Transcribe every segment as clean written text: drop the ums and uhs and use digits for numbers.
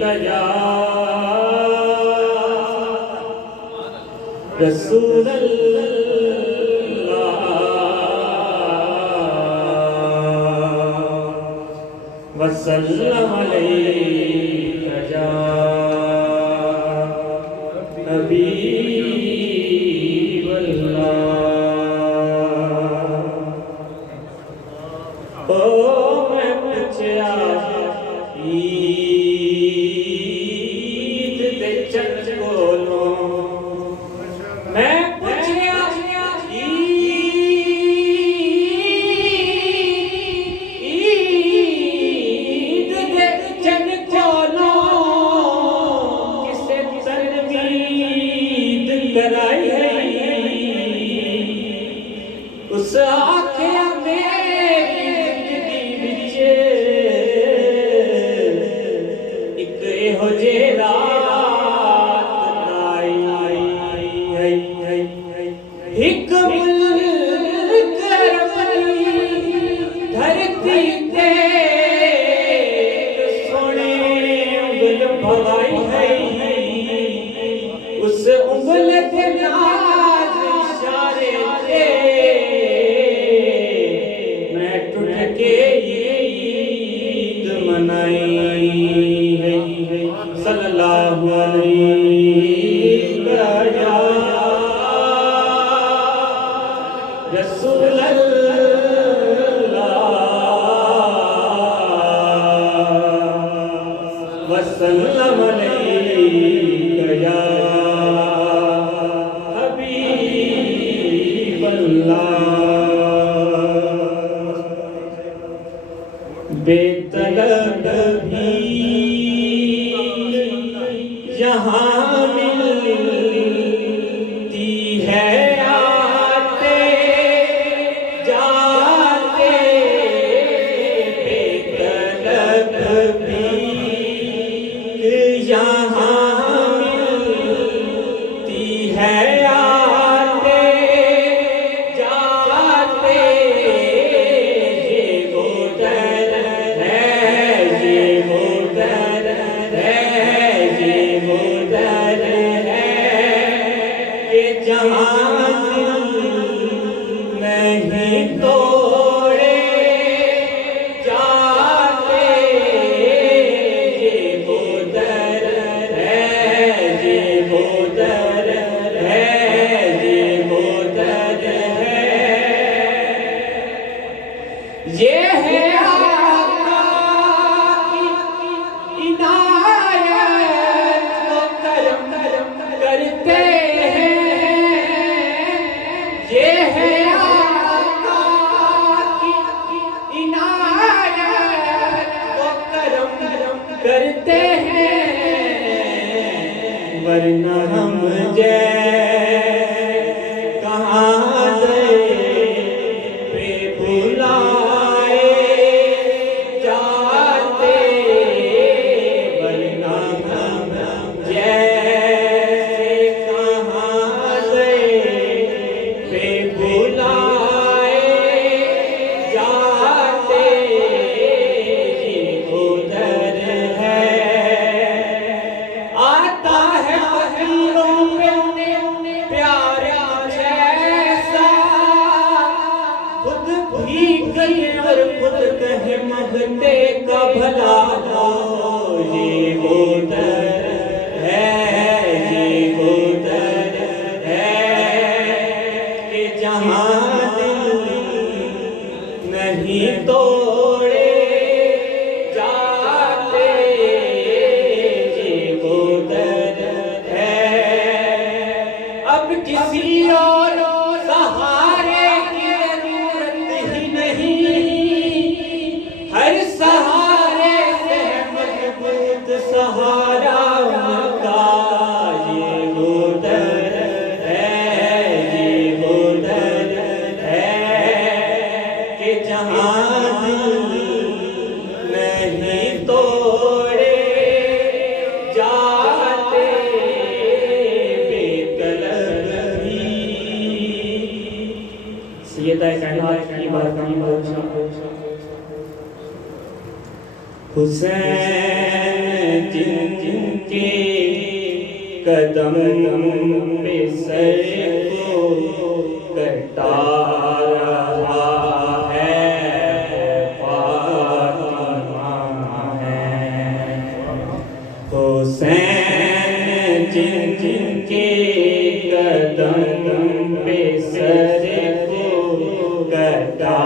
या रसूल अल्लाह वसल्लम अलैका या हबीब अल्लाह। ओ मैं पूछया ईद दे चंद कोलों, मैं पूछया ईद दे चंद कोलों किसे तनवीद कराई है। उस आखिया हो जे रात आई हिक मुल्क धरती ते सोने उंगल भवाई है। उस उंगल के नाज इशारे ते मैं टूट के ईद मनाई है। सल्लल्लाहु अलैका या रसूल अल्लाह वसल्लम अलैका या हबीब अल्लाह। बेतलब भी यहाँ मिलती है आते जाते, बेतलब भी यहाँ मिलती है आते जाते। ये वो दर है, ये वो दर है, ये वो दर है कि जहाँ नहीं तोड़े जाते। ये वो दर है, ये वो दर है, ये वो दर है। ये है आका की इनायत, वो करम करते हैं। ये है आका की इनायत, वो करम करते हैं। वरना हम कहाँ गए भुलाए जाते। वरना हम कहाँ गए भुलाए जाते। ये उधर है आता है फकीरों में प्यारा जैसा, खुद भीग गए और खुद कहे मगते का भला हो। ये उधर है, ये उधर है कि जहाँ दिल नहीं तोड़े जाते। ये उधर है अब किसी और सहारे की जरूरत ही नहीं। हर सहारे से मजबूत सहारा उनका। ये उधर है, ये उधर है कि जहाँ दिल नहीं तोड़े जाते। बेतलब भी सैयदा कायनात की बात हुसैन जिनके कदम पे सर को कटा रहा है फातिमा है। हुसैन जिनके कदम पे सर को कटा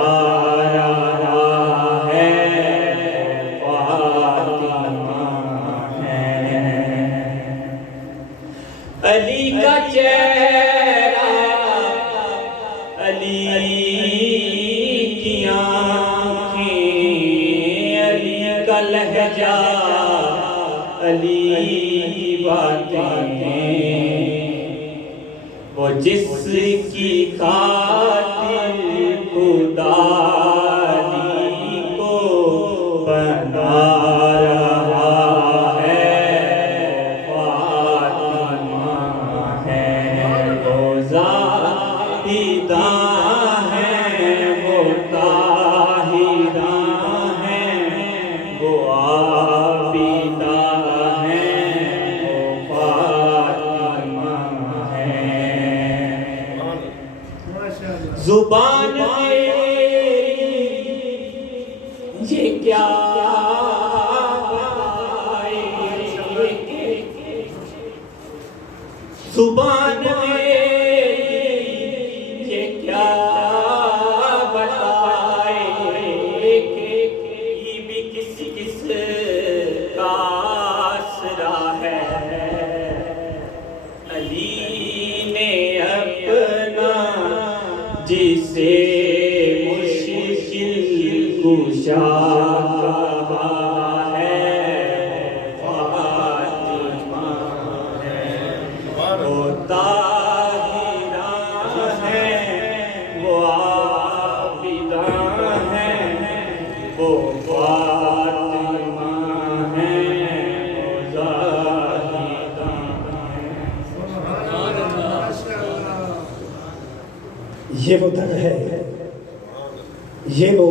अली का चेहरा, अली की आँखें, अली का लहजा, अली की बातें, वो जिसकी खातिर खुदा अली को बना ज़ाहिदा है वो ताहिरा है वो आबिदा है वो फातिमा है। ज़ुबान ये क्या ज़ुबान जिसे मुश्किल कुशा कहा है फातिमा है। वो ताहिरा है वो आबिदा है वो फातिमा है वो ज़ाहिदा है। ये वो दर है, ये वो